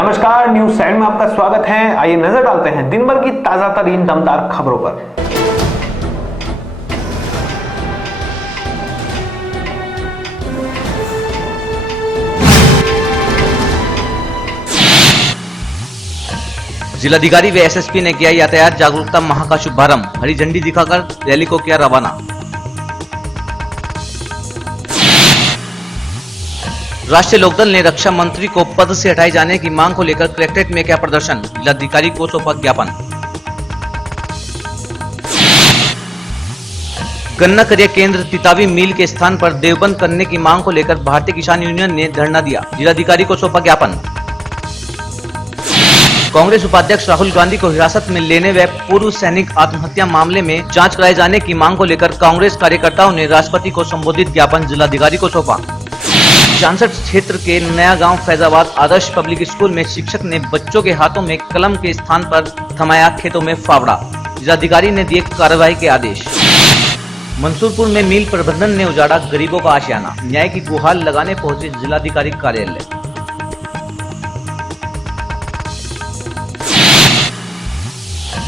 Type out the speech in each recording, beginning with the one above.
नमस्कार, न्यूज 7 में आपका स्वागत है। आइए नजर डालते हैं दिन भर की ताजा तरीन दमदार खबरों पर। जिलाधिकारी व एसएसपी ने किया यातायात जागरूकता माह का शुभारंभ। हरी झंडी दिखाकर रैली को किया रवाना। राष्ट्रीय लोकदल ने रक्षा मंत्री को पद से हटाए जाने की मांग को लेकर कलेक्ट्रेट में किया प्रदर्शन। जिलाधिकारी को सौंपा ज्ञापन। गन्ना करिया केंद्र तितावी मिल के स्थान पर देवबंद करने की मांग को लेकर भारतीय किसान यूनियन ने धरना दिया। जिलाधिकारी को सौंपा ज्ञापन। कांग्रेस उपाध्यक्ष राहुल गांधी को हिरासत में लेने व पूर्व सैनिक आत्महत्या मामले में जांच कराए जाने की मांग को लेकर कांग्रेस कार्यकर्ताओं ने राष्ट्रपति को संबोधित ज्ञापन जिलाधिकारी को सौंपा। जानसठ क्षेत्र के नया गांव फैजाबाद आदर्श पब्लिक स्कूल में शिक्षक ने बच्चों के हाथों में कलम के स्थान पर थमाया खेतों में फावड़ा। जिलाधिकारी ने दिए कार्रवाई के आदेश। मंसूरपुर में मिल प्रबंधन ने उजाड़ा गरीबों का आशियाना। न्याय की गुहार लगाने पहुंचे जिलाधिकारी कार्यालय।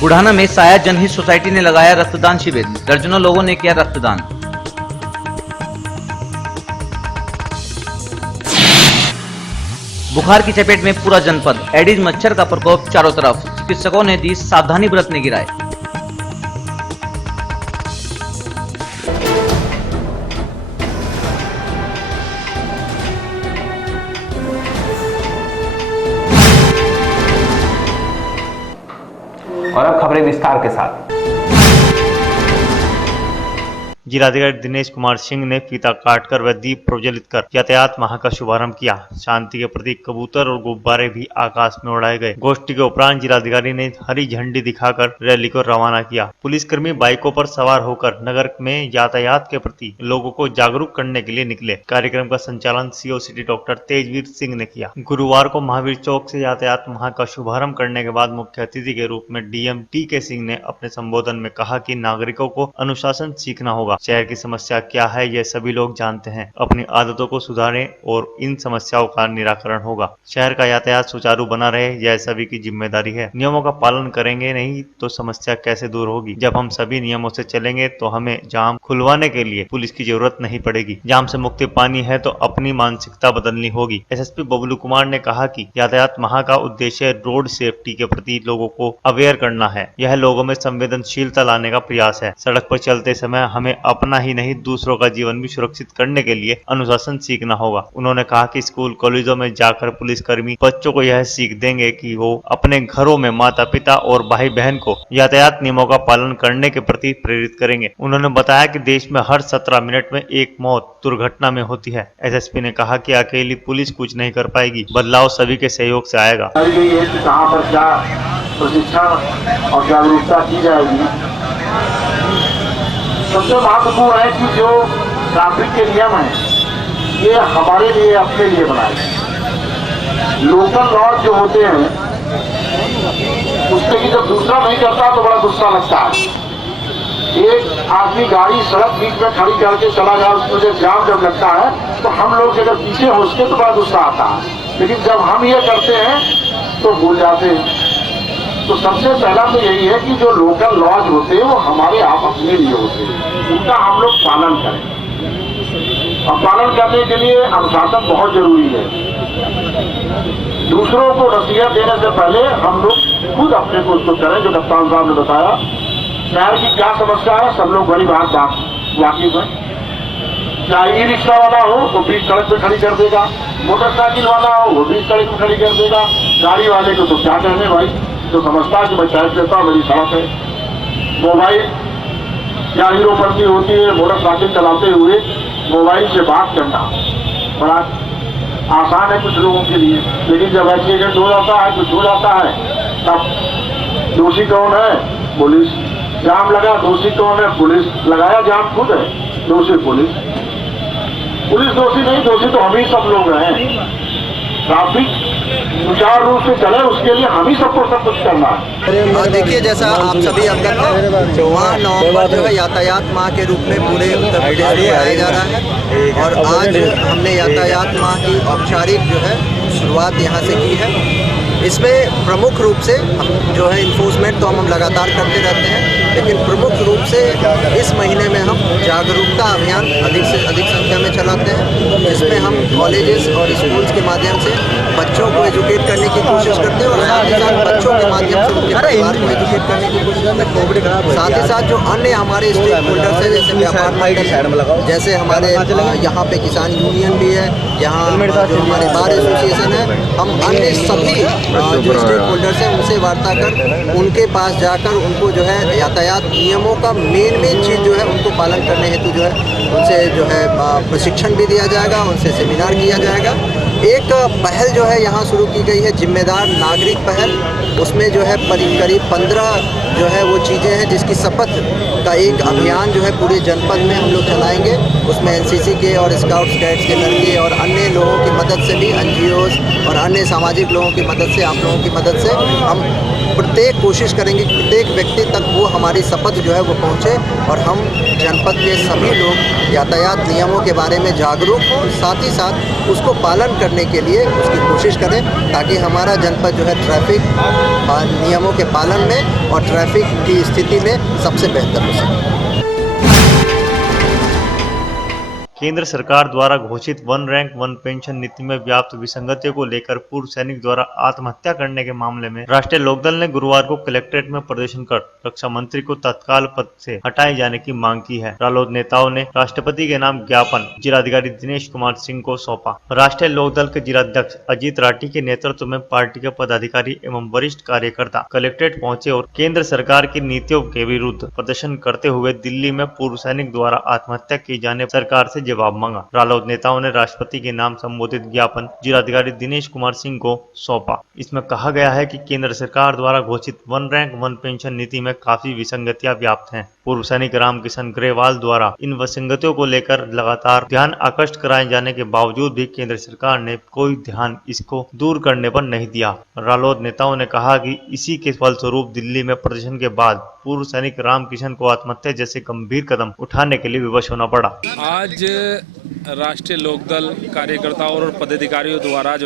बुढ़ाना में साया जनहित सोसाइटी ने लगाया रक्तदान शिविर। दर्जनों लोगों ने किया रक्तदान। बुखार की चपेट में पूरा जनपद। एडिज मच्छर का प्रकोप चारों तरफ। चिकित्सकों ने दी सावधानी बरतने की राय। और अब खबरें विस्तार के साथ। जिलाधिकारी दिनेश कुमार सिंह ने फीता काटकर व दीप प्रज्वलित कर यातायात माह का शुभारंभ किया। शांति के प्रतीक कबूतर और गुब्बारे भी आकाश में उड़ाए गए। गोष्ठी के उपरांत जिलाधिकारी ने हरी झंडी दिखाकर रैली को रवाना किया। पुलिसकर्मी बाइकों पर सवार होकर नगर में यातायात के प्रति लोगों को जागरूक करने के लिए निकले। कार्यक्रम का संचालन CO city doctor Tejveer Singh ने किया। गुरुवार को महावीर चौक से यातायात माह का शुभारंभ करने के बाद मुख्य अतिथि के रूप में डीएम टी.के. सिंह ने अपने संबोधन में कहा कि नागरिकों को अनुशासन सीखना होगा। शहर की समस्या क्या है यह सभी लोग जानते हैं। अपनी आदतों को सुधारें और इन समस्याओं का निराकरण होगा। शहर का यातायात सुचारू बना रहे यह सभी की जिम्मेदारी है। नियमों का पालन करेंगे नहीं तो समस्या कैसे दूर होगी। जब हम सभी नियमों से चलेंगे तो हमें जाम खुलवाने के लिए पुलिस की जरूरत नहीं पड़ेगी। जाम से मुक्ति पानी है तो अपनी मानसिकता बदलनी होगी। एसएसपी बबलू कुमार ने कहा कि यातायात माह का उद्देश्य रोड सेफ्टी के प्रति लोगों को अवेयर करना है। यह लोगों में संवेदनशीलता लाने का प्रयास है। सड़क पर चलते समय हमें अपना ही नहीं दूसरों का जीवन भी सुरक्षित करने के लिए अनुशासन सीखना होगा। उन्होंने कहा कि स्कूल कॉलेजों में जाकर पुलिसकर्मी बच्चों को यह सीख देंगे कि वो अपने घरों में माता पिता और भाई बहन को यातायात नियमों का पालन करने के प्रति प्रेरित करेंगे। उन्होंने बताया कि देश में हर 17 मिनट में एक मौत दुर्घटना में होती है। एसएसपी ने कहा कि अकेली पुलिस कुछ नहीं कर पाएगी, बदलाव सभी के सहयोग से आएगा। कहाँ पर क्या प्रशिक्षण और जागरूकता की जाएगी। सबसे महत्वपूर्ण है कि जो ट्रैफिक के नियम हैं ये हमारे लिए अपने लिए बनाए गए। लोकल लॉज जो होते हैं उससे कि जब दूसरा नहीं करता तो बड़ा गुस्सा लगता है। एक आदमी गाड़ी सड़क बीच में खड़ी करके चला जाए, उसमें जब जाम जब लगता है तो हम लोग अगर पीछे हो उसके तो बड़ा गुस्सा आता है। लेकिन जब हम ये करते हैं तो भूल जाते हैं। तो सबसे पहला तो यही है कि जो लोकल लॉज होते हैं वो हमारे आप अपने लिए होते हैं, उनका हम लोग पालन करें। और पालन करने के लिए अनुशासन बहुत जरूरी है। दूसरों को नसीहत देने से पहले हम लोग खुद अपने को उसको करें। जो कप्तान साहब ने बताया शहर की क्या समस्या है सब लोग बड़ी बात वाकिफ है। चाहे ई रिक्शा वाला हो वो बीच सड़क पे खड़ी कर देगा, मोटरसाइकिल वाला हो वो बीच सड़क पे खड़ी कर देगा, गाड़ी वाले को तो क्या कहने भाई, तो समझता है कि मैं टैक्स देता हूँ मेरी सड़क है। मोबाइल क्या हीरोपंती होती है, मोटरसाइकिल चलाते हुए मोबाइल से बात करना बड़ा आसान है कुछ लोगों के लिए। लेकिन जब एक्सीडेंट हो जाता है कुछ हो जाता है तब दोषी कौन है? पुलिस। जाम लगा दोषी कौन है? पुलिस। लगाया जाम खुद है, दोषी पुलिस। पुलिस दोषी नहीं, दोषी तो हम ही सब लोग हैं। ट्रैफिक सुचारू रूप से चले उसके लिए हम ही सबको सब कुछ करना है। देखिए जैसा आप सभी अवगत हैं 4 नवंबर जो है यातायात माह के रूप में पूरे उत्तर प्रदेश में मनाया जा रहा है और आज हमने यातायात माह की औपचारिक जो है शुरुआत यहाँ से की है। इसमें प्रमुख रूप से हम जो है इन्फोर्समेंट तो हम लगातार करते रहते हैं, लेकिन प्रमुख रूप से इस महीने में हम जागरूकता अभियान अधिक से अधिक संख्या में चलाते हैं, जिसमें हम कॉलेजेस और स्कूल्स के माध्यम से बच्चों को एजुकेट करने की कोशिश करते हैं और साथ ही साथ बच्चों के माध्यम से उनके परिवार को एजुकेट करने की कोशिश करते हैं। साथ ही साथ जो अन्य हमारे स्टेक होल्डर्स हैं, जैसे व्यापार मंडल, जैसे हमारे यहाँ पे किसान यूनियन भी है, यहाँ जो हमारे बार एसोसिएशन है, हम अन्य सभी जो स्टेक होल्डर्स हैं उनसे वार्ता कर उनके पास जाकर उनको जो है यातायात नियमों का मेन चीज़ जो है उनको पालन करने हेतु जो है उनसे जो है प्रशिक्षण भी दिया जाएगा, उनसे सेमिनार किया जाएगा। एक पहल जो है यहाँ शुरू की गई है, जिम्मेदार नागरिक पहल। उसमें जो है करीब 15 जो है वो चीज़ें हैं जिसकी शपथ का एक अभियान जो है पूरे जनपद में हम लोग चलाएंगे। उसमें एनसीसी के और स्काउट्स गाइड्स के लड़के और अन्य लोगों की मदद से भी, एनजीओज और अन्य सामाजिक लोगों की मदद से, आप लोगों की मदद से हम प्रत्येक कोशिश करेंगे कि प्रत्येक व्यक्ति तक वो हमारी शपथ जो है वो पहुँचे और हम जनपद के सभी लोग यातायात नियमों के बारे में जागरूक हों, साथ ही साथ उसको पालन करने के लिए उसकी कोशिश करें, ताकि हमारा जनपद जो है ट्रैफिक नियमों के पालन में और ट्रैफिक की स्थिति में सबसे बेहतर हो सके। केंद्र सरकार द्वारा घोषित वन रैंक वन पेंशन नीति में व्याप्त विसंगतियों को लेकर पूर्व सैनिक द्वारा आत्महत्या करने के मामले में राष्ट्रीय लोकदल ने गुरुवार को कलेक्ट्रेट में प्रदर्शन कर रक्षा मंत्री को तत्काल पद से हटाए जाने की मांग की है। रालोद नेताओं ने राष्ट्रपति के नाम ज्ञापन जिलाधिकारी दिनेश कुमार सिंह को सौंपा। राष्ट्रीय लोकदल के जिलाध्यक्ष अजीत राठी के नेतृत्व में पार्टी के पदाधिकारी एवं वरिष्ठ कार्यकर्ता कलेक्ट्रेट पहुंचे और केंद्र सरकार की नीतियों के विरुद्ध प्रदर्शन करते हुए दिल्ली में पूर्व सैनिक द्वारा आत्महत्या किए जाने सरकार से जवाब मांगा। रालोद नेताओं ने राष्ट्रपति के नाम संबोधित ज्ञापन जिलाधिकारी दिनेश कुमार सिंह को सौंपा। इसमें कहा गया है कि केंद्र सरकार द्वारा घोषित वन रैंक वन पेंशन नीति में काफी विसंगतियां व्याप्त हैं। पूर्व सैनिक रामकिशन ग्रेवाल द्वारा इन विसंगतियों को लेकर लगातार ध्यान आकृष्ट कराए जाने के बावजूद भी केंद्र सरकार ने कोई ध्यान इसको दूर करने पर नहीं दिया। रालोद नेताओं ने कहा कि इसी के फलस्वरूप दिल्ली में प्रदर्शन के बाद पूर्व सैनिक रामकिशन को आत्महत्या जैसे गंभीर कदम उठाने के लिए विवश होना पड़ा। आज राष्ट्रीय लोकदल कार्यकर्ताओं और पदाधिकारियों द्वारा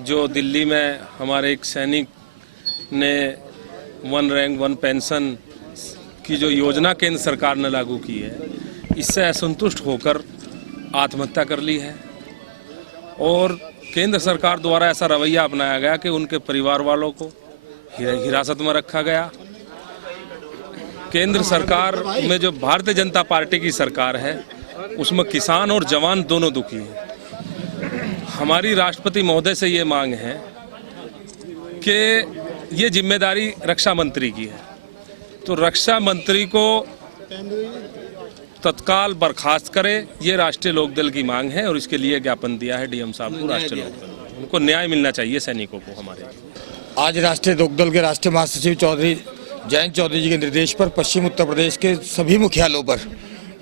जो दिल्ली में हमारे एक सैनिक ने वन रैंक वन पेंशन की जो योजना केंद्र सरकार ने लागू की है, इससे असंतुष्ट होकर आत्महत्या कर ली है और केंद्र सरकार द्वारा ऐसा रवैया अपनाया गया कि उनके परिवार वालों को हिरासत में रखा गया। केंद्र सरकार में जो भारतीय जनता पार्टी की सरकार है उसमें किसान और जवान दोनों दुखी हैं। हमारी राष्ट्रपति महोदय से ये मांग है कि ये जिम्मेदारी रक्षा मंत्री की है, तो रक्षा मंत्री को तत्काल बर्खास्त करे, ये राष्ट्रीय लोकदल की मांग है और इसके लिए ज्ञापन दिया है डीएम साहब को। राष्ट्रीय लोकदल उनको न्याय मिलना चाहिए सैनिकों को हमारे। आज राष्ट्रीय लोकदल के राष्ट्रीय महासचिव चौधरी जयंत चौधरी जी के निर्देश पर पश्चिम उत्तर प्रदेश के सभी मुख्यालयों पर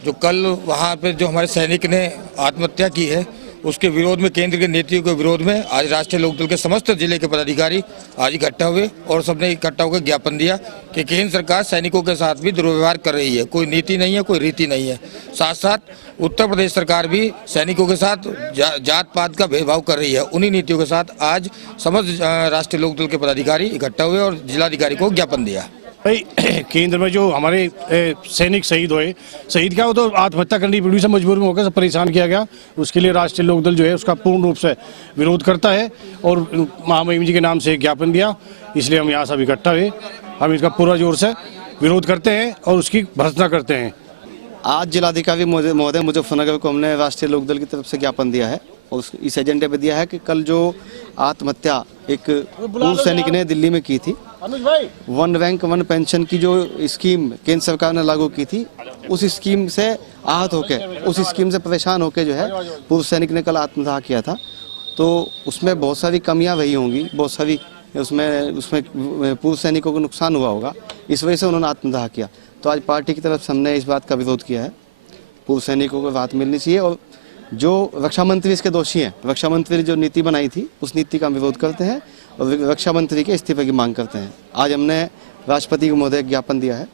जो कल वहाँ पे जो हमारे सैनिक ने आत्महत्या की है उसके विरोध में, केंद्र की नीतियों के विरोध में आज राष्ट्रीय लोकदल के समस्त जिले के पदाधिकारी आज इकट्ठा हुए और सबने इकट्ठा होकर ज्ञापन दिया कि केंद्र सरकार सैनिकों के साथ भी दुर्व्यवहार कर रही है, कोई नीति नहीं है, कोई रीति नहीं है। साथ साथ उत्तर प्रदेश सरकार भी सैनिकों के साथ जात पात का भेदभाव कर रही है। उन्हीं नीतियों के साथ आज समस्त राष्ट्रीय लोकदल के पदाधिकारी इकट्ठा हुए और जिलाधिकारी को ज्ञापन दिया। भाई केंद्र में जो हमारे सैनिक शहीद हुए, शहीद क्या हो तो आत्महत्या करने की पूरी से मजबूर में होकर सब परेशान किया गया। उसके लिए राष्ट्रीय लोकदल जो है उसका पूर्ण रूप से विरोध करता है और महामहिम जी के नाम से ज्ञापन दिया, इसलिए हम यहाँ सब इकट्ठा हुए। हम इसका पूरा जोर से विरोध करते हैं और उसकी भर्त्सना करते हैं। आज जिलाधिकारी महोदय मुजफ्फरनगर को हमने राष्ट्रीय लोकदल की तरफ से ज्ञापन दिया है और इस एजेंडे पे दिया है कि कल जो आत्महत्या एक पूर्व सैनिक ने दिल्ली में की थी, वन रैंक वन पेंशन की जो स्कीम केंद्र सरकार ने लागू की थी, उस स्कीम से आहत होकर, उस स्कीम से परेशान होकर जो है पूर्व सैनिक ने कल आत्मदाह किया था। तो उसमें बहुत सारी कमियां रही होंगी, बहुत सारी उसमें पूर्व सैनिकों को नुकसान हुआ होगा, इस वजह से उन्होंने आत्मदाह किया। तो आज पार्टी की तरफ से हमने इस बात का विरोध किया है, पूर्व सैनिकों को राहत मिलनी चाहिए और जो रक्षा मंत्री इसके दोषी हैं, रक्षा मंत्री ने जो नीति बनाई थी उस नीति का हम विरोध करते हैं और रक्षा मंत्री के इस्तीफे की मांग करते हैं। आज हमने राष्ट्रपति को महोदय ज्ञापन दिया है।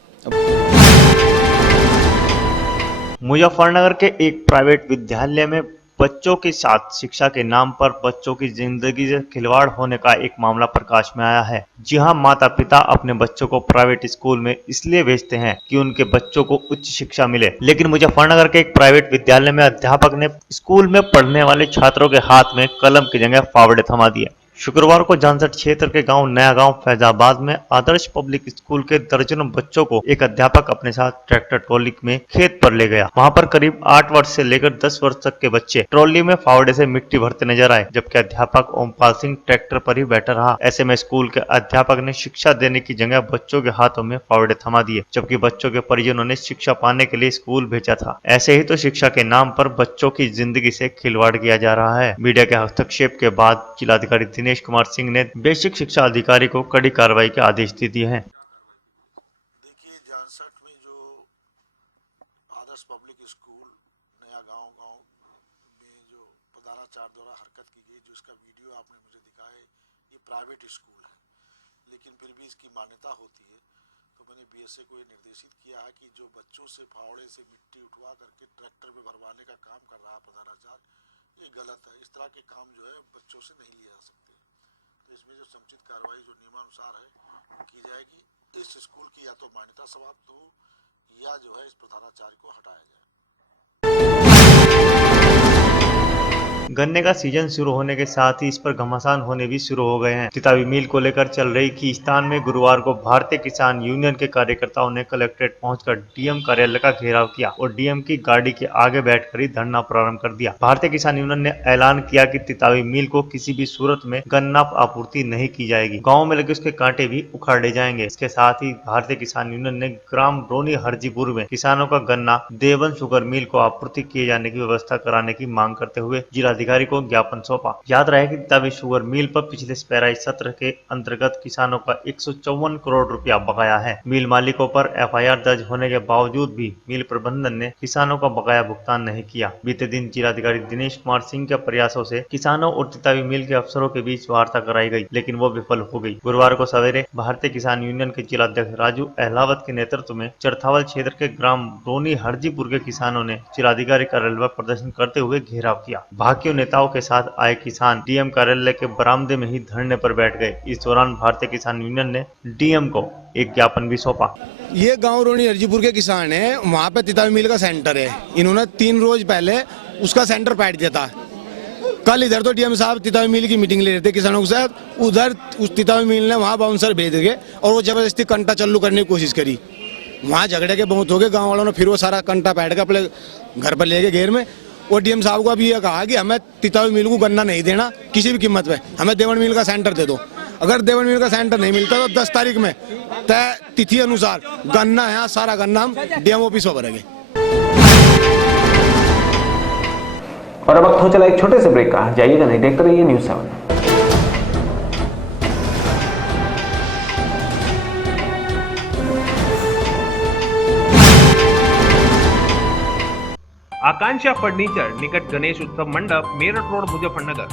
मुजफ्फरनगर के एक प्राइवेट विद्यालय में बच्चों के साथ शिक्षा के नाम पर बच्चों की जिंदगी से खिलवाड़ होने का एक मामला प्रकाश में आया है। जी हां, माता पिता अपने बच्चों को प्राइवेट स्कूल में इसलिए भेजते हैं कि उनके बच्चों को उच्च शिक्षा मिले, लेकिन मुजफ्फरनगर के एक प्राइवेट विद्यालय में अध्यापक ने स्कूल में पढ़ने वाले छात्रों के हाथ में कलम की जगह फावड़े थमा दिए। शुक्रवार को जानसठ क्षेत्र के गांव नया गांव फैजाबाद में आदर्श पब्लिक स्कूल के दर्जनों बच्चों को एक अध्यापक अपने साथ ट्रैक्टर ट्रॉली में खेत पर ले गया। वहां पर करीब 8 वर्ष से लेकर 10 वर्ष तक के बच्चे ट्रॉली में फावड़े से मिट्टी भरते नजर आए, जबकि अध्यापक ओमपाल सिंह ट्रैक्टर पर ही बैठा रहा। ऐसे में स्कूल के अध्यापक ने शिक्षा देने की जगह बच्चों के हाथों में फावड़े थमा दिए, जबकि बच्चों के परिजनों ने शिक्षा पाने के लिए स्कूल भेजा था। ऐसे ही तो शिक्षा के नाम पर बच्चों की जिंदगी से खिलवाड़ किया जा रहा है। मीडिया के हस्तक्षेप के बाद जिलाधिकारी दिनेश कुमार सिंह ने बेसिक शिक्षा अधिकारी को कड़ी कार्रवाई के आदेश दे दिए हैं। देखिए, जानसठ में जो आदर्श पब्लिक स्कूल नया गांव में जो प्रधानाचार्य द्वारा हरकत की गई, जो इसका वीडियो आपने मुझे दिखाया, ये प्राइवेट स्कूल है, लेकिन फिर भी इसकी मान्यता होती है। तो मैंने बीएसए को ये निर्देशित किया है कि जो बच्चों से फावड़े से मिट्टी उठवा करके ट्रैक्टर में भरवाने का काम कर रहा है प्रधानाचार्य, ये गलत है। इस तरह के काम जो है बच्चों से नहीं लिए जा सकते। तो इसमें जो समुचित कार्रवाई जो नियमानुसार है की जाएगी। इस स्कूल की या तो मान्यता समाप्त हो या जो है इस प्रधानाचार्य को हटाया जाए। गन्ने का सीजन शुरू होने के साथ ही इस पर घमासान होने भी शुरू हो गए हैं। तितावी मिल को लेकर चल रही खींचतान में गुरुवार को भारतीय किसान यूनियन के कार्यकर्ताओं ने कलेक्ट्रेट पहुंचकर डीएम कार्यालय का घेराव किया और डीएम की गाड़ी के आगे बैठकर ही धरना प्रारंभ कर दिया। भारतीय किसान यूनियन ने ऐलान किया कि तितावी मिल को किसी भी सूरत में गन्ना आपूर्ति नहीं की जाएगी। गाँव में लगे उसके कांटे भी उखाड़े जाएंगे। इसके साथ ही भारतीय किसान यूनियन ने ग्राम रोनी हरजीपुर में किसानों का गन्ना देवन शुगर मिल को आपूर्ति किए जाने की व्यवस्था कराने की मांग करते हुए जिलाधिकारी को ज्ञापन सौंपा। याद रहे कि तितावी शुगर मिल पर पिछले पेराई सत्र के अंतर्गत किसानों का 154 करोड़ रुपया बकाया है। मिल मालिकों पर एफआईआर दर्ज होने के बावजूद भी मिल प्रबंधन ने किसानों का बकाया भुगतान नहीं किया। बीते दिन जिलाधिकारी दिनेश कुमार सिंह के प्रयासों से किसानों और तितावी मिल के अफसरों के बीच वार्ता कराई गई, लेकिन वो विफल हो गई। गुरुवार को सवेरे भारतीय किसान यूनियन के जिलाध्यक्ष राजू अहलावत के नेतृत्व में चरथावल क्षेत्र के ग्राम रोनी हरजीपुर के किसानों ने जिलाधिकारी कार्यालय पर प्रदर्शन करते हुए घेराव किया। भाकियों नेताओं के साथ आए किसान डीएम कार्यालय के बरामदे में ही धरने पर बैठ गए। इस दौरान भारतीय किसान यूनियन ने डीएम को एक ज्ञापन भी सौंपा। ये गांव रोनी हरजीपुर के किसान है, वहाँ पे तितावी मिल का सेंटर है। इन्होंने 3 रोज पहले उसका सेंटर बैठ दिया था। कल इधर तो डीएम साहब तितावी मिल की मीटिंग ले रहे थे किसानों के साथ, उधर उस तितावी मिल ने वहाँ बाउंसर भेज के और वो जबरदस्ती कंटा चालू करने की कोशिश करी। वहाँ झगड़े के बहुत हो गए। गाँव वालों ने फिर वो सारा कंटा बैठ के अपने घर पर ले गए घेर में। और डीएम साहब को भी ये कहा कि हमें तितावी मिल को गन्ना नहीं देना किसी भी कीमत पे, हमें देवन मिल का सेंटर दे दो। अगर देवन मिल का सेंटर नहीं मिलता तो 10 तारीख में तय तिथि अनुसार गन्ना है, सारा गन्ना हम डीएम ऑफिस में भरेंगे। और अब वक्त हो चला एक छोटे से ब्रेक का। जाइएगा नहीं, देखते रहिए न्यूज़ 7। आकांक्षा फर्नीचर निकट गणेश उत्सव मंडप, मेरठ रोड, मुजफ्फरनगर।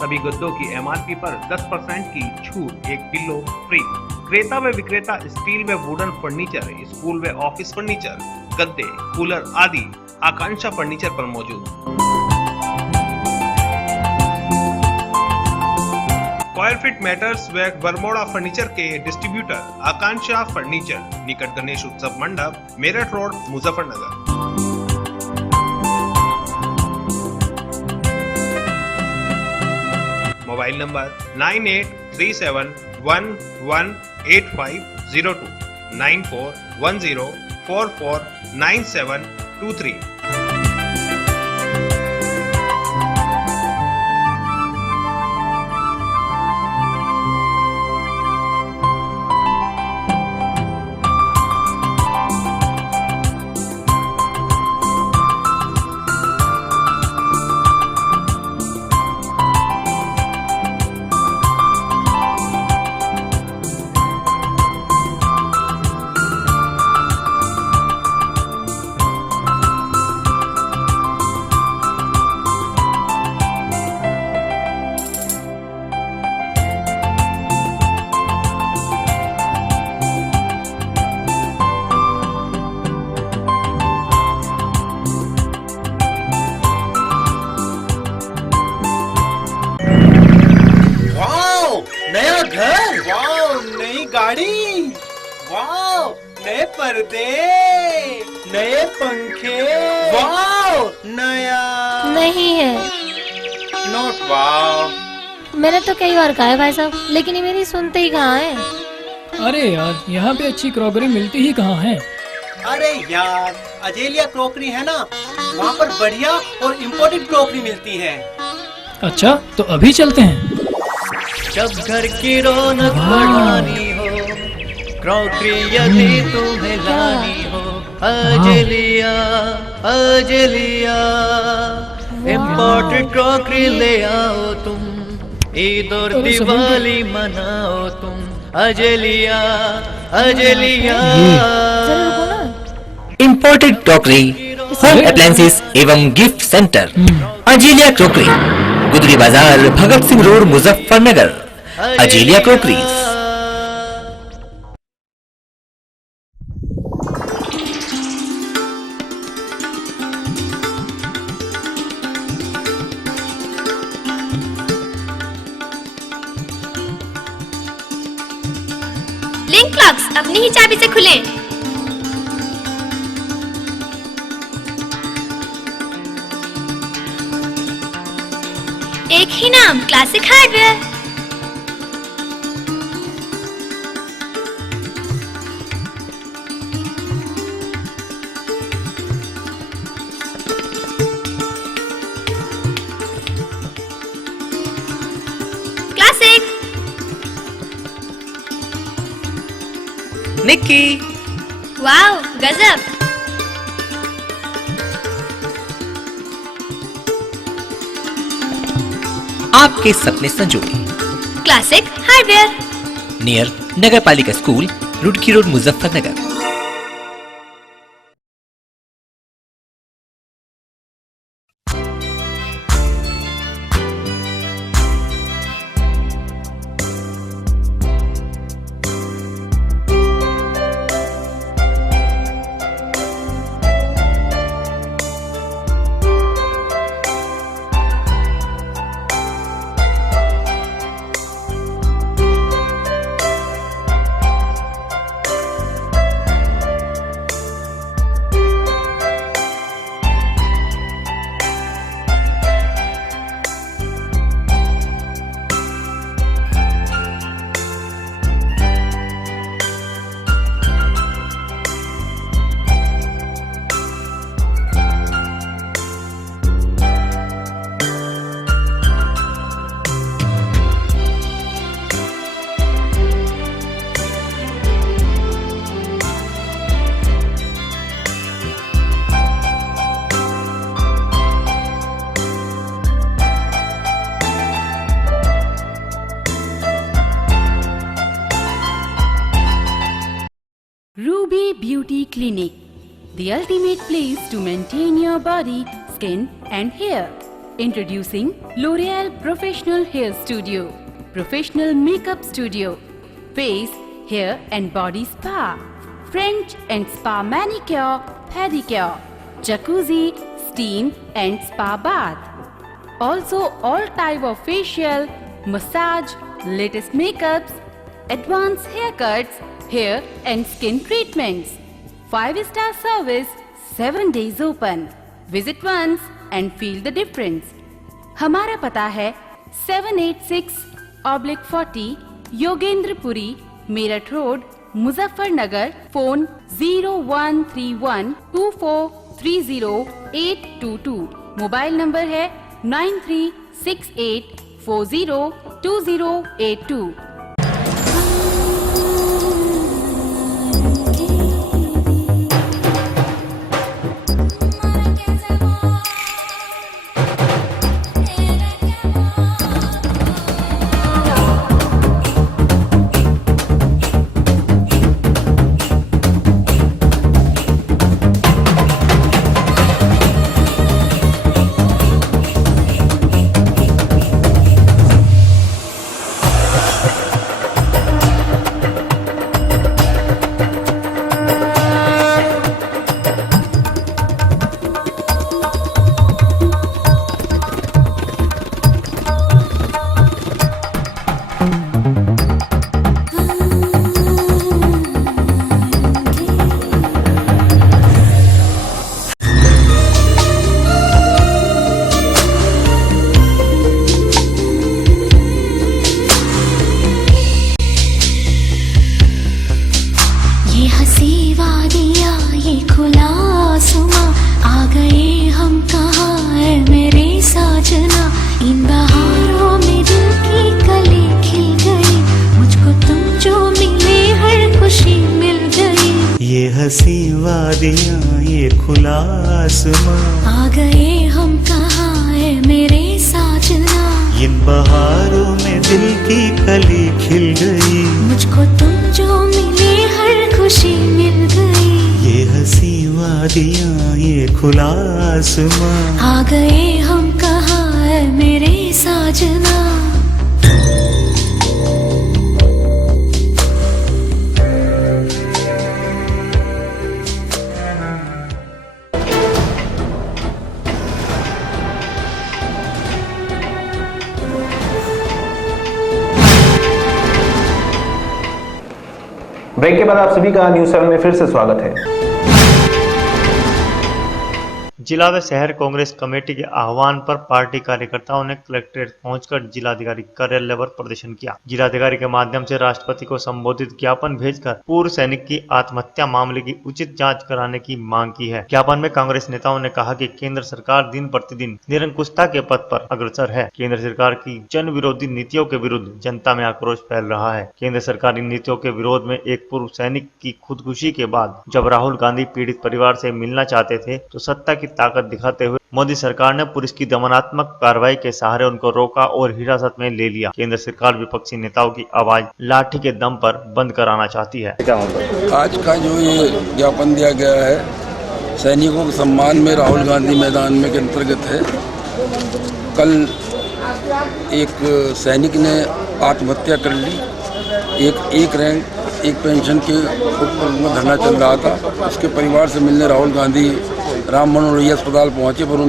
सभी गद्दों की एमआरपी पर 10% की छूट, 1 किलो फ्री। क्रेता व विक्रेता स्टील व वुडन फर्नीचर, स्कूल व ऑफिस फर्नीचर, गद्दे, कूलर आदि आकांक्षा फर्नीचर पर मौजूद। स्क्वायर फीट मैटर्स व बरमोड़ा फर्नीचर के डिस्ट्रीब्यूटर आकांक्षा फर्नीचर, निकट गणेश उत्सव मंडप, Meerut road, Muzaffarnagar. Mobile number 9837118502 9410449723। पर्दे, नए पंखे, वाव, नया नहीं है। नोट वाव। मैंने तो कई बार कहा है भाई साहब, लेकिन ये मेरी सुनते ही कहाँ है। अरे यार, यहाँ पे अच्छी क्रॉकरी मिलती ही कहाँ है। अरे यार, अजेलिया क्रॉकरी है ना, वहाँ पर बढ़िया और इम्पोर्टेड क्रॉकरी मिलती है। अच्छा, तो अभी चलते हैं। जब घर की रौनक बढ़ानी हो, क्रॉकरी यदि तुम्हें लानी हो, अजेलिया अजेलिया इम्पोर्टेड क्रॉकरी ले आओ तुम, ईद और दिवाली मनाओ तुम, Azalea Azalea. Imported crockery, home appliances एवं gift centre, Azalea crockery, Gudri Bazar, Bhagat Singh road, Muzaffarnagar. Azalea crockeries. Link locks अपनी ही चाबी से खुले। एक ही नाम, classic hardware. Classic. Nikki. Wow, गजब। आपके सपने संजोए। Classic hardware, near Nagar Palika school, Roorkee road, Muzaffarnagar. Ruby Beauty Clinic, the ultimate place to maintain your body, skin and hair. Introducing L'Oreal Professional Hair Studio, Professional Makeup Studio, Face, Hair and Body Spa, French and Spa Manicure, Pedicure, Jacuzzi, Steam and Spa Bath. Also all type of facial, massage, latest makeups, advanced haircuts, hair and skin treatments. 5-star service, 7 days open. Visit once and feel the difference. हमारा पता है 786/40 Yogendrapuri, Meerut road, Muzaffarnagar. Phone 013124308222। Mobile number है 9368402082। हंसी वादियाँ ये खुला आसमां, आ गए हम कहाँ है मेरे साजना, इन बहारों में दिल की कली खिल गई, मुझको तुम जो मिले हर खुशी मिल गई, ये हंसी वादियाँ ये खुला आसमां, आ गए हम कहाँ है मेरे साजना। ब्रेक के बाद आप सभी का न्यूज़ 7 में फिर से स्वागत है। जिला व शहर कांग्रेस कमेटी के आह्वान पर पार्टी कार्यकर्ताओं ने कलेक्ट्रेट पहुंचकर जिलाधिकारी कार्यालय पर प्रदर्शन किया। जिलाधिकारी के माध्यम से राष्ट्रपति को संबोधित ज्ञापन भेजकर पूर्व सैनिक की आत्महत्या मामले की उचित जांच कराने की मांग की है। ज्ञापन में कांग्रेस नेताओं ने कहा कि केंद्र सरकार दिन प्रतिदिन निरंकुशता के पथ पर अग्रसर है। केंद्र सरकार की जन विरोधी नीतियों के विरुद्ध जनता में आक्रोश फैल रहा है। केंद्र सरकार इन नीतियों के विरोध में एक पूर्व सैनिक की खुदकुशी के बाद जब राहुल गांधी पीड़ित परिवार से मिलना चाहते थे तो सत्ता की ताकत दिखाते हुए मोदी सरकार ने पुलिस की दमनात्मक कार्रवाई के सहारे उनको रोका और हिरासत में ले लिया। केंद्र सरकार विपक्षी नेताओं की आवाज लाठी के दम पर बंद कराना चाहती है। आज का जो ये ज्ञापन दिया गया है सैनिकों के सम्मान में राहुल गांधी मैदान में के अंतर्गत है। कल एक सैनिक ने आत्महत्या कर ली। एक रैंक एक पेंशन के ऊपर में धरना चल रहा था। उसके परिवार से मिलने राहुल गांधी राम मनोहर लोहिया अस्पताल पहुंचे पर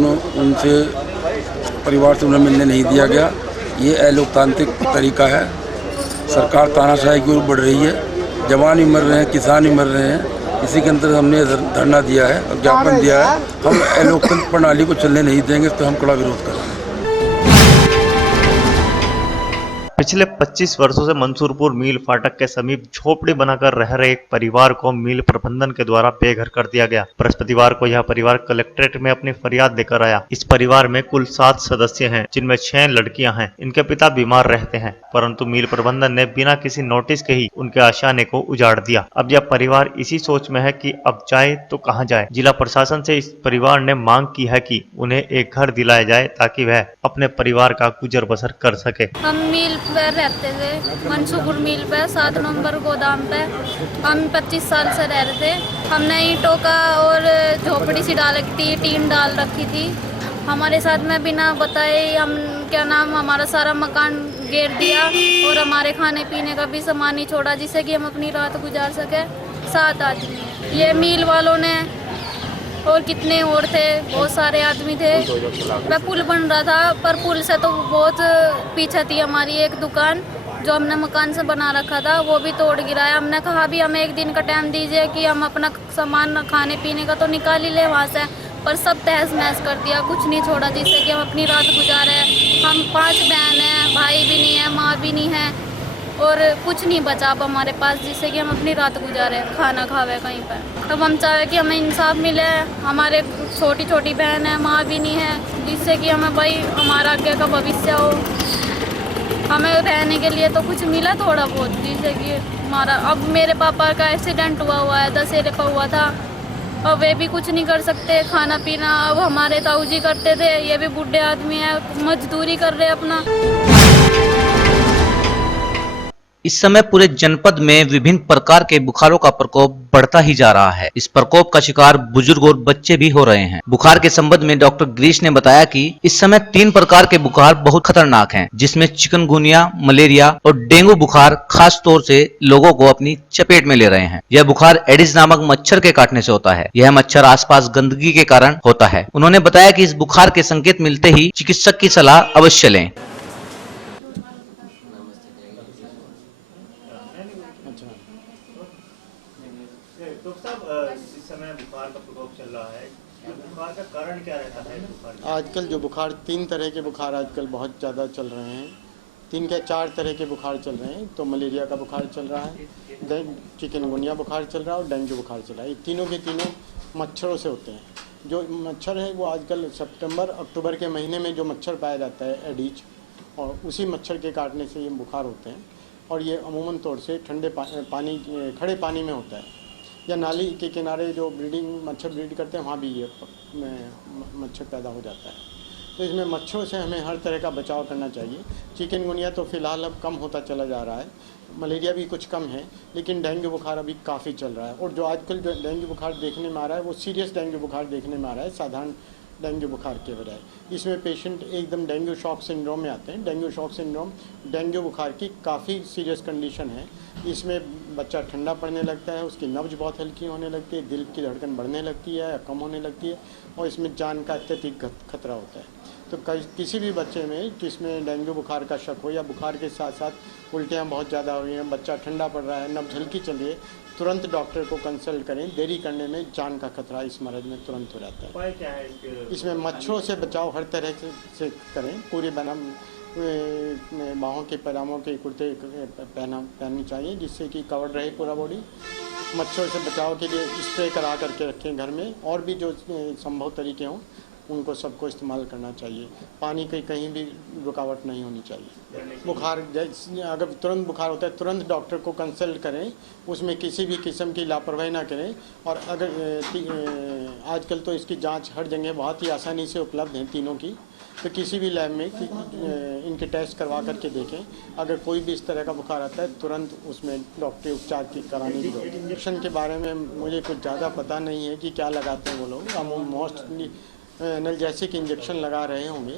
उनसे परिवार से उन्हें मिलने नहीं दिया गया। ये अलोकतांत्रिक तरीका है। सरकार तानाशाही की ओर बढ़ रही है। जवान भी मर रहे हैं, किसान भी मर रहे हैं। इसी के अंतर्गत हमने धरना दिया है और ज्ञापन दिया है। हम अलोकतंत्र प्रणाली को चलने नहीं देंगे, तो हम कड़ा विरोध करेंगे। पिछले 25 वर्षों से मंसूरपुर मील फाटक के समीप झोपड़ी बनाकर रह रहे एक परिवार को मील प्रबंधन के द्वारा बेघर कर दिया गया। बृहस्पतिवार को यह परिवार कलेक्ट्रेट में अपनी फरियाद लेकर आया। इस परिवार में कुल 7 सदस्य हैं, जिनमें 6 लड़कियां हैं। इनके पिता बीमार रहते हैं, परंतु मील प्रबंधन ने बिना किसी नोटिस के ही उनके आशियाने को उजाड़ दिया। अब यह परिवार इसी सोच में है कि अब जाए तो कहाँ जाए। जिला प्रशासन से इस परिवार ने मांग की है कि उन्हें एक घर दिलाया जाए ताकि वह अपने परिवार का गुजर बसर कर सके। हम मील पे रहते थे, मंसूरपुर मील पे 7 नंबर गोदाम पे। हम 25 साल से रह रहे थे। हमने ईंटों का और झोपड़ी सी डाल रखी थी, टीन डाल रखी थी। हमारे साथ में बिना बताए हमारा सारा मकान घेर दिया और हमारे खाने पीने का भी सामान नहीं छोड़ा, जिससे कि हम अपनी रात गुजार सके। 7 आदमी ये मील वालों ने, और कितने और थे, बहुत सारे आदमी थे। वह पुल बन रहा था, पर पुल से तो बहुत पीछे थी हमारी एक दुकान जो हमने मकान से बना रखा था, वो भी तोड़ गिराया। हमने कहा भी हमें 1 दिन का टाइम दीजिए कि हम अपना सामान खाने पीने का तो निकाल ही ले वहाँ से, पर सब तहस नहस कर दिया, कुछ नहीं छोड़ा, जिससे कि हम अपनी रात गुजारे। हम 5 बहन हैं, भाई भी नहीं है, माँ भी नहीं है, और कुछ नहीं बचा अब हमारे पास, जिससे कि हम अपनी रात गुजारे, खाना खावे कहीं पर। तब हम चाहे कि हमें इंसाफ मिले। हमारे छोटी छोटी बहन है, माँ भी नहीं है, जिससे कि हमें भाई हमारा आगे का भविष्य हो। हमें रहने के लिए तो कुछ मिला थोड़ा बहुत, जिससे कि हमारा, अब मेरे पापा का एक्सीडेंट हुआ है, दशहरे पर हुआ था, और वे भी कुछ नहीं कर सकते। खाना पीना अब हमारे ताऊ जी करते थे, ये भी बूढ़े आदमी है, मजदूरी कर रहे अपना। इस समय पूरे जनपद में विभिन्न प्रकार के बुखारों का प्रकोप बढ़ता ही जा रहा है। इस प्रकोप का शिकार बुजुर्ग और बच्चे भी हो रहे हैं। बुखार के संबंध में डॉक्टर गिरीश ने बताया कि इस समय 3 प्रकार के बुखार बहुत खतरनाक हैं, जिसमें चिकनगुनिया, मलेरिया और डेंगू बुखार खास तौर से लोगों को अपनी चपेट में ले रहे हैं। यह बुखार एडिस नामक मच्छर के काटने से होता है। यह मच्छर आसपास गंदगी के कारण होता है। उन्होंने बताया कि इस बुखार के संकेत मिलते ही चिकित्सक की सलाह अवश्य लें। आजकल जो बुखार 3 तरह के बुखार आजकल बहुत ज़्यादा चल रहे हैं। 3 के 4 तरह के बुखार चल रहे हैं। तो मलेरिया का बुखार चल रहा है, चिकनगुनिया बुखार चल रहा है और डेंगू बुखार चल रहा है। ये तीनों के तीनों मच्छरों से होते हैं। जो मच्छर है वो आजकल सितंबर अक्टूबर के महीने में जो मच्छर पाया जाता है एडिज, और उसी मच्छर के काटने से ये बुखार होते हैं। और ये अमूमन तौर से ठंडे पानी, खड़े पानी में होता है। या नाली के किनारे जो मच्छर ब्रीड करते हैं वहाँ भी ये मच्छर पैदा हो जाता है। तो इसमें मच्छरों से हमें हर तरह का बचाव करना चाहिए। चिकनगुनिया तो फ़िलहाल अब कम होता चला जा रहा है, मलेरिया भी कुछ कम है, लेकिन डेंगू बुखार अभी काफ़ी चल रहा है। और जो आजकल जो डेंगू बुखार देखने में आ रहा है वो सीरियस डेंगू बुखार देखने में आ रहा है, साधारण डेंगू बुखार के बजाय। इसमें पेशेंट एकदम डेंगू शॉक सिंड्रोम में आते हैं। डेंगू शॉक सिंड्रोम डेंगू बुखार की काफ़ी सीरियस कंडीशन है। इसमें बच्चा ठंडा पड़ने लगता है, उसकी नब्ज बहुत हल्की होने लगती है, दिल की धड़कन बढ़ने लगती है या कम होने लगती है, और इसमें जान का अत्यधिक खतरा होता है। तो किसी भी बच्चे में जिसमें डेंगू बुखार का शक हो या बुखार के साथ साथ उल्टियाँ बहुत ज़्यादा हो रही हैं, बच्चा ठंडा पड़ रहा है, नब्ज हल्की चल रही है, तुरंत डॉक्टर को कंसल्ट करें। देरी करने में जान का खतरा इस मर्ज में तुरंत हो जाता है। उपाय क्या है इसमें मच्छरों से बचाव हर तरह से करें। पूरे बाहों के पैजामों के कुर्ते पहननी चाहिए जिससे कि कवर रहे पूरा बॉडी। मच्छरों से बचाव के लिए स्प्रे करा करके रखें घर में, और भी जो संभव तरीके हों उनको सबको इस्तेमाल करना चाहिए। पानी की कहीं भी रुकावट नहीं होनी चाहिए। बुखार अगर तुरंत बुखार होता है तुरंत डॉक्टर को कंसल्ट करें, उसमें किसी भी किस्म की लापरवाही ना करें। और अगर आजकल तो इसकी जांच हर जगह बहुत ही आसानी से उपलब्ध है तीनों की, तो किसी भी लैब में इनके टेस्ट करवा करके देखें। अगर कोई भी इस तरह का बुखार आता है तुरंत उसमें डॉक्टरी उपचार की करानी भी होती है। इंजेक्शन के बारे में मुझे कुछ ज़्यादा पता नहीं है कि क्या लगाते हैं वो लोग। मोस्टली एनाल्जेसिक इंजेक्शन लगा रहे होंगे,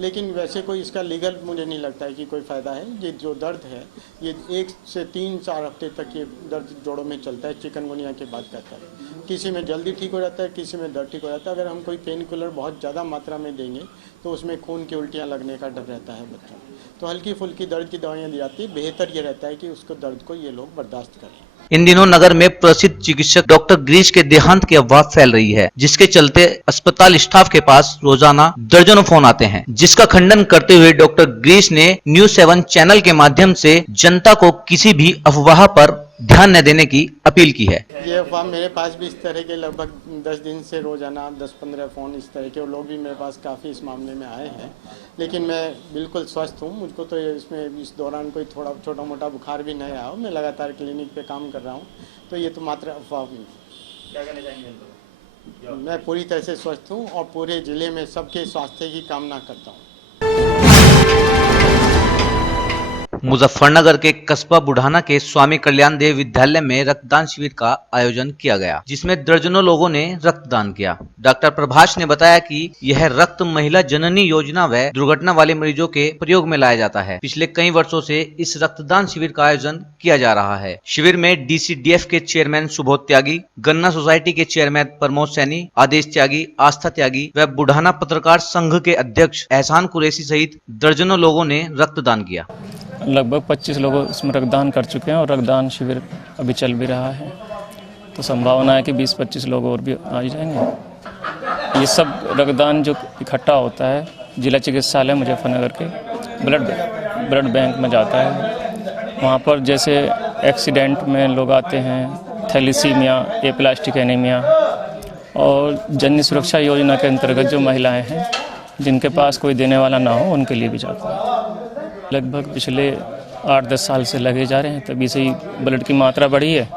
लेकिन वैसे कोई इसका लीगल मुझे नहीं लगता है कि कोई फ़ायदा है। ये जो दर्द है ये 1 से 3-4 हफ्ते तक ये दर्द जोड़ों में चलता है, चिकनगुनिया के बाद कहता है। किसी में जल्दी ठीक हो जाता है, किसी में दर्द ठीक हो जाता है। अगर हम कोई पेन किलर बहुत ज़्यादा मात्रा में देंगे तो उसमें खून की उल्टियाँ लगने का डर रहता है बच्चों में। तो हल्की फुल्की दर्द की दवाइयाँ दी जाती है। बेहतर ये रहता है कि उसको दर्द को ये लोग बर्दाश्त करें। इन दिनों नगर में प्रसिद्ध चिकित्सक डॉक्टर ग्रीस के देहांत की अफवाह फैल रही है, जिसके चलते अस्पताल स्टाफ के पास रोजाना दर्जनों फोन आते हैं, जिसका खंडन करते हुए डॉक्टर ग्रीस ने न्यूज़ 7 चैनल के माध्यम से जनता को किसी भी अफवाह पर ध्यान न देने की अपील की है। ये अफवाह मेरे पास भी इस तरह के लगभग 10 दिन से रोजाना 10-15 फ़ोन इस तरह के, और लोग भी मेरे पास काफ़ी इस मामले में आए हैं, लेकिन मैं बिल्कुल स्वस्थ हूँ। मुझको तो इसमें इस दौरान कोई थोड़ा छोटा मोटा बुखार भी नहीं आया। मैं लगातार क्लिनिक पे काम कर रहा हूँ, तो ये तो मात्र अफवाह हुई। क्या कहना चाहेंगे? मैं पूरी तरह से स्वस्थ हूँ और पूरे ज़िले में सबके स्वास्थ्य की कामना करता हूँ। मुजफ्फरनगर के कस्बा बुढ़ाना के स्वामी कल्याण देव विद्यालय में रक्तदान शिविर का आयोजन किया गया, जिसमें दर्जनों लोगों ने रक्तदान किया। डॉक्टर प्रभाष ने बताया कि यह रक्त महिला जननी योजना व दुर्घटना वाले मरीजों के प्रयोग में लाया जाता है। पिछले कई वर्षों से इस रक्तदान शिविर का आयोजन किया जा रहा है। शिविर में DCDF के चेयरमैन सुबोध त्यागी, गन्ना सोसाइटी के चेयरमैन प्रमोद सैनी, आदेश त्यागी, आस्था त्यागी व बुढ़ाना पत्रकार संघ के अध्यक्ष एहसान कुरैशी सहित दर्जनों लोगों ने रक्तदान किया। लगभग 25 लोग इसमें रक्तदान कर चुके हैं और रक्तदान शिविर अभी चल भी रहा है, तो संभावना है कि 20-25 लोग और भी आ जाएंगे। ये सब रक्तदान जो इकट्ठा होता है जिला चिकित्सालय मुजफ्फरनगर के ब्लड बैंक में जाता है। वहाँ पर जैसे एक्सीडेंट में लोग आते हैं, थैलीसीमिया, एप्लास्टिक एनीमिया, और जननी सुरक्षा योजना के अंतर्गत जो महिलाएँ हैं जिनके पास कोई देने वाला ना हो उनके लिए भी जाता है। लगभग पिछले 8-10 साल से लगे जा रहे हैं, तभी से ही ब्लड की मात्रा बढ़ी है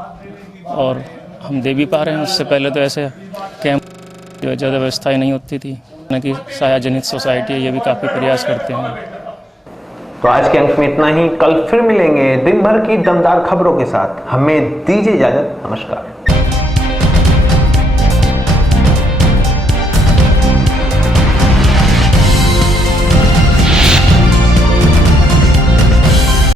और हम दे भी पा रहे हैं। उससे पहले तो ऐसे कैंप ज़्यादा व्यवस्थाएं नहीं होती थी, न कि सायाजनित सोसाइटी है, ये भी काफ़ी प्रयास करते हैं। तो आज के अंक में इतना ही। कल फिर मिलेंगे दिन भर की दमदार खबरों के साथ। हमें दीजिए इजाजत। नमस्कार।